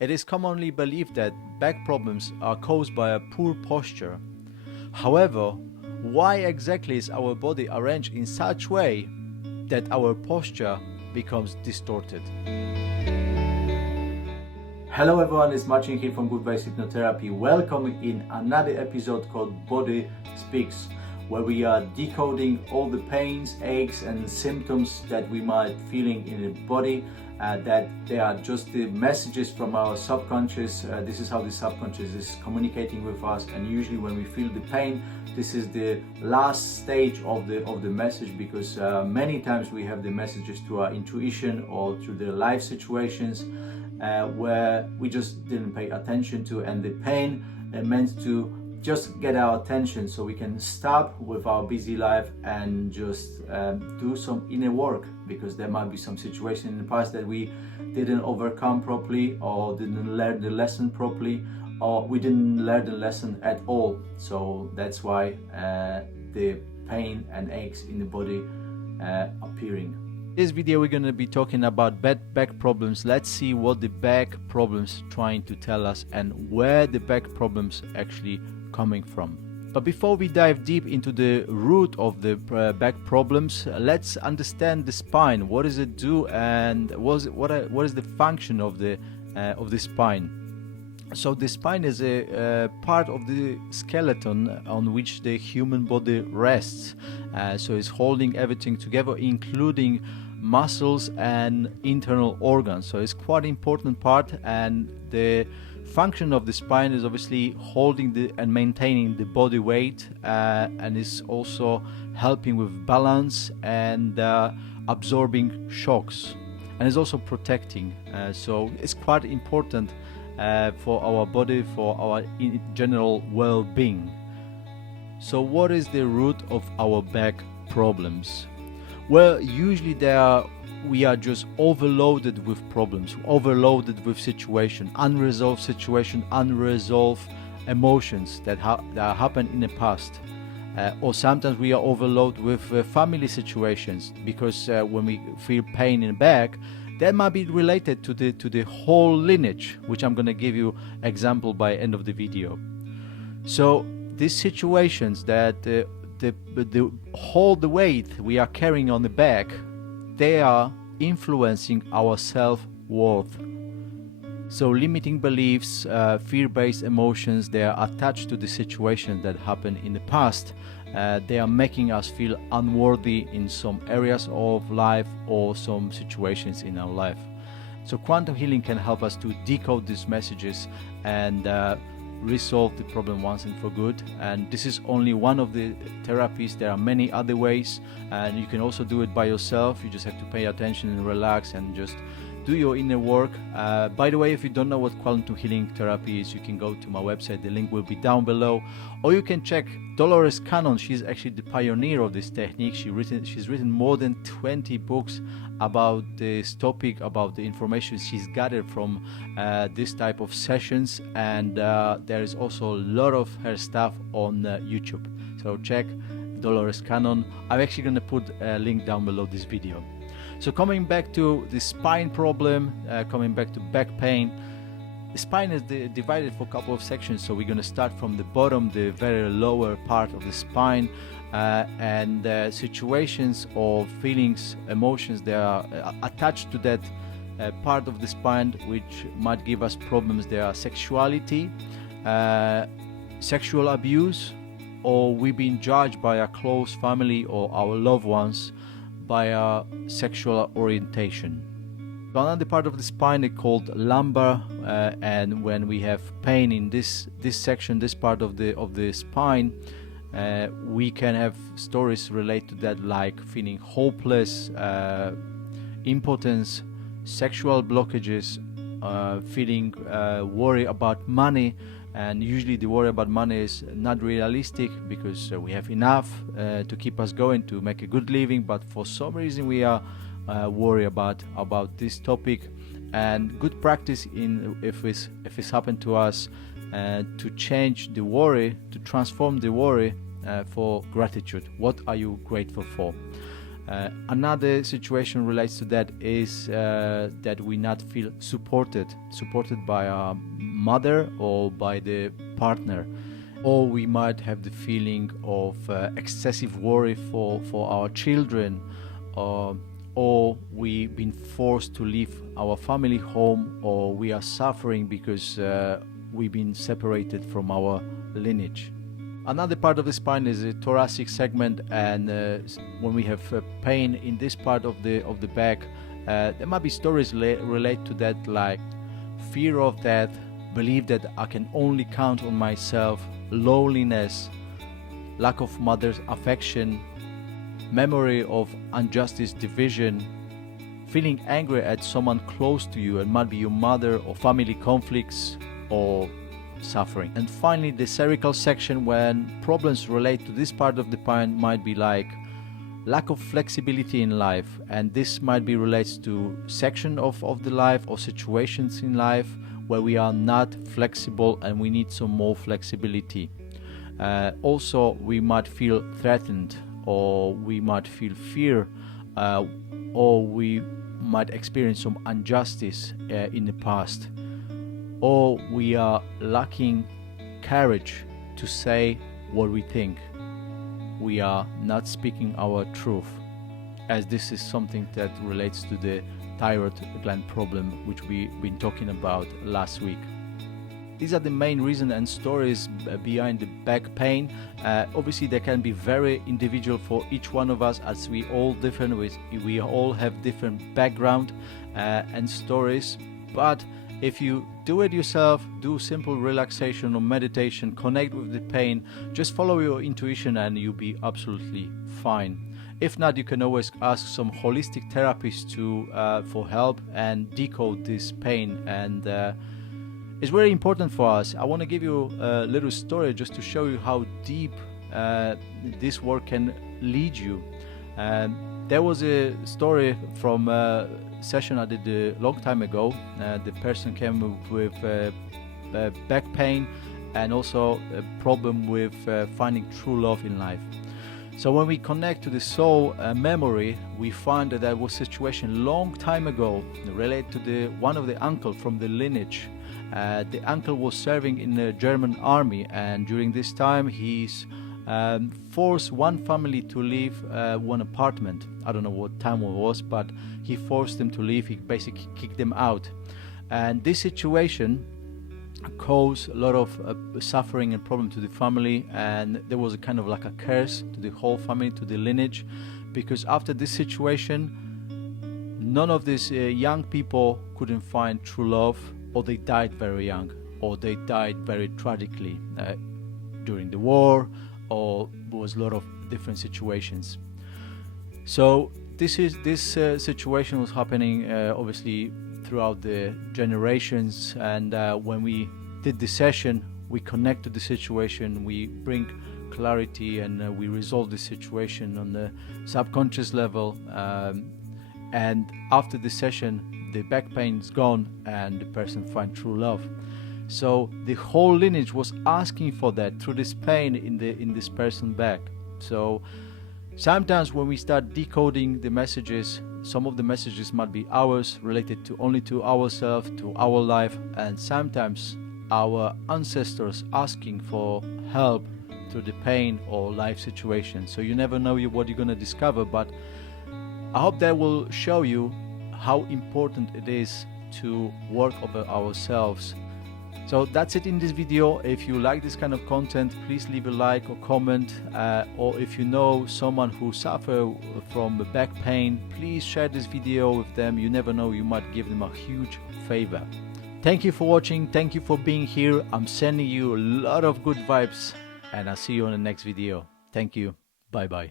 It is commonly believed that back problems are caused by a poor posture. However, why exactly is our body arranged in such way that our posture becomes distorted? Hello everyone, it's Marcin here from Good Vibes Hypnotherapy. Welcome in another episode called Body Speaks, where we are decoding all the pains, aches and symptoms that we might feeling in the body, that they are just the messages from our subconscious. This is how the subconscious is communicating with us, and usually when we feel the pain, this is the last stage of the message, because many times we have the messages through our intuition or through the life situations where we just didn't pay attention to, and the pain meant to just get our attention so we can stop with our busy life and just do some inner work, because there might be some situation in the past that we didn't overcome properly, or didn't learn the lesson properly, or we didn't learn the lesson at all. So that's why the pain and aches in the body appearing. In this video we're going to be talking about bad back problems. Let's see what the back problems trying to tell us and where the back problems actually coming from. But before we dive deep into the root of the back problems, let's understand the spine. What does it do, and what is the function of the spine? So the spine is a part of the skeleton on which the human body rests. So it's holding everything together, including muscles and internal organs. So it's quite an important part, and the function of the spine is obviously holding and maintaining the body weight, and is also helping with balance and absorbing shocks, and is also protecting. So it's quite important for our body, for our general well-being. So what is the root of our back problems? Well, usually we are just overloaded with problems, overloaded with situation, unresolved emotions that happened in the past. Or sometimes we are overloaded with family situations, because when we feel pain in the back, that might be related to the whole lineage, which I'm going to give you example by end of the video. So these situations that the weight we are carrying on the back, they are influencing our self-worth. So limiting beliefs, fear-based emotions, they are attached to the situation that happened in the past. They are making us feel unworthy in some areas of life or some situations in our life. So quantum healing can help us to decode these messages and resolve the problem once and for good. And this is only one of the therapies. There are many other ways, and you can also do it by yourself. You just have to pay attention and relax and just do your inner work. By the way, if you don't know what quantum healing therapy is, you can go to my website. The link will be down below, or you can check Dolores Cannon. She's actually the pioneer of this technique. She's written more than 20 books about this topic, about the information she's gathered from this type of sessions, and there is also a lot of her stuff on YouTube. So check Dolores Cannon. I'm actually going to put a link down below this video. So coming back to the spine problem, coming back to back pain, the spine is divided for a couple of sections. So we're going to start from the bottom, the very lower part of the spine, and situations or feelings, emotions, they are attached to that part of the spine which might give us problems. There are sexuality, sexual abuse, or we've been judged by our close family or our loved ones by our sexual orientation. Another part of the spine is called lumbar, and when we have pain in this section, this part of the spine, we can have stories related to that, like feeling hopeless, impotence, sexual blockages, feeling worry about money. And usually the worry about money is not realistic, because we have enough to keep us going, to make a good living, but for some reason we are worried about this topic. And good practice if it's happened to us, to change the worry, to transform the worry for gratitude. What are you grateful for? Another situation relates to that is that we not feel supported by our mother or by the partner, or we might have the feeling of excessive worry for our children, or we've been forced to leave our family home, or we are suffering because we've been separated from our lineage. Another part of the spine is the thoracic segment, and when we have pain in this part of the back, there might be stories relate to that, like fear of death, belief that I can only count on myself, loneliness, lack of mother's affection, memory of injustice, division, feeling angry at someone close to you, and might be your mother, or family conflicts, or suffering. And finally, the cervical section, when problems relate to this part of the spine, might be like lack of flexibility in life, and this might be related to section of the life or situations in life where we are not flexible and we need some more flexibility. Also, we might feel threatened, or we might feel fear, or we might experience some injustice in the past, or we are lacking courage to say what we think. We are not speaking our truth, as this is something that relates to the thyroid gland problem, which we've been talking about last week. These are the main reasons and stories behind the back pain. Obviously, they can be very individual for each one of us, as we all different. We all have different background and stories. But if you do it yourself, do simple relaxation or meditation, connect with the pain, just follow your intuition and you'll be absolutely fine. If not, you can always ask some holistic therapists for help and decode this pain. And it's very important for us. I want to give you a little story just to show you how deep this work can lead you. There was a story from a session I did a long time ago. The person came with back pain and also a problem with finding true love in life. So when we connect to the soul memory, we find that there was a situation long time ago related to one of the uncle from the lineage. The uncle was serving in the German army, and during this time he's forced one family to leave one apartment. I don't know what time it was, but he forced them to leave. He basically kicked them out, and this situation caused a lot of suffering and problem to the family, and there was a kind of like a curse to the whole family, to the lineage, because after this situation none of these young people couldn't find true love, or they died very young, or they died very tragically during the war, or there was a lot of different situations. So this situation was happening obviously throughout the generations, and when we did the session, we connect to the situation, we bring clarity, and we resolve the situation on the subconscious level, and after the session the back pain is gone and the person finds true love. So the whole lineage was asking for that through this pain in this person's back. So sometimes when we start decoding the messages, some of the messages might be ours, related to only to ourselves, to our life, and sometimes our ancestors asking for help through the pain or life situation. So you never know what you're going to discover, but I hope that will show you how important it is to work over ourselves. So that's it in this video. If you like this kind of content, please leave a like or comment, or if you know someone who suffers from back pain, please share this video with them. You never know, you might give them a huge favor. Thank you for watching, thank you for being here. I'm sending you a lot of good vibes, and I'll see you on the next video. Thank you, bye bye.